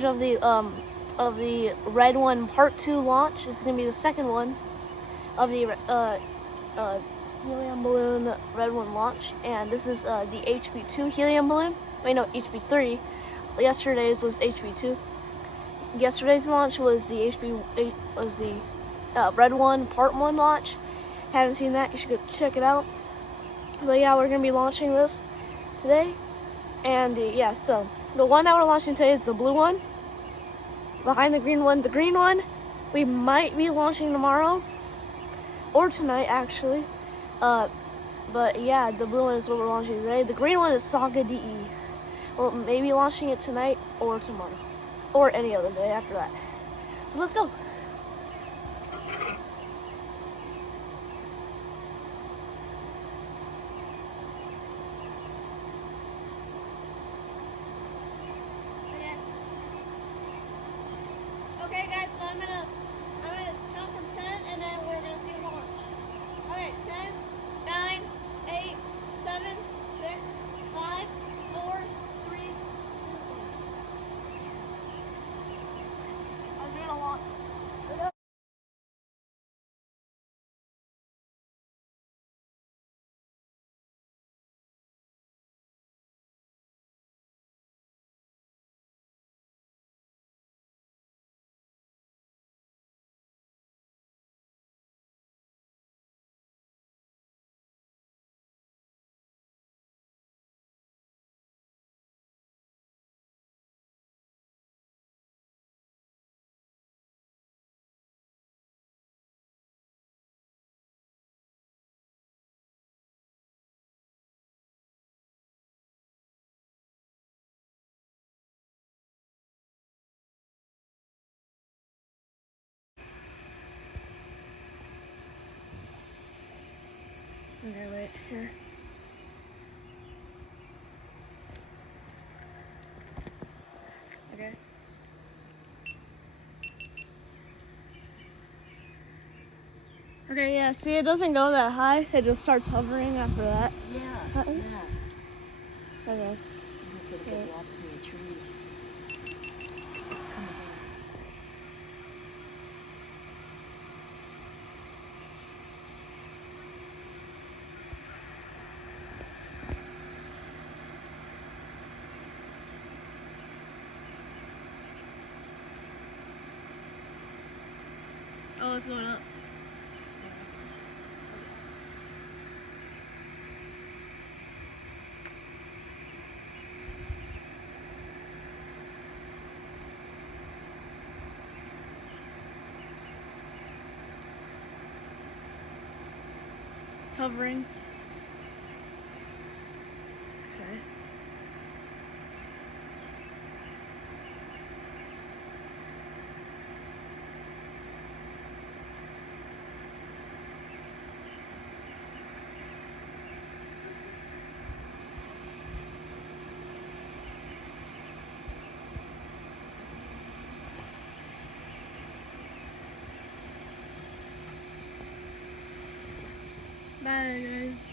coverage of the RedOne Part 2 launch. This is gonna be the second one of the helium balloon RedOne launch, and this is the HB-2 helium balloon. Wait, no, HB-3. Yesterday's was HB-2. Yesterday's launch was the RedOne Part 1 launch. Haven't seen that? You should go check it out. But yeah, we're gonna be launching this today, and yeah, so the one that we're launching today is the blue one behind the green one. The green one we might be launching tomorrow or tonight, actually. But yeah, the blue one is what we're launching today. The green one is Saga DE. We're maybe launching it tonight or tomorrow or any other day after that. So let's go. Okay guys, so I'm gonna count from 10 and then we're gonna see the launch. Okay, 10, 9, 8, 7, 6, 5, 4, 3, 2, 1. I'm doing a launch. Okay, wait, here. Okay. Okay, yeah, see, it doesn't go that high. It just starts hovering after that. Yeah, Okay. You could get lost in the trees. Oh, it's going up. It's hovering. Okay. Bye, guys.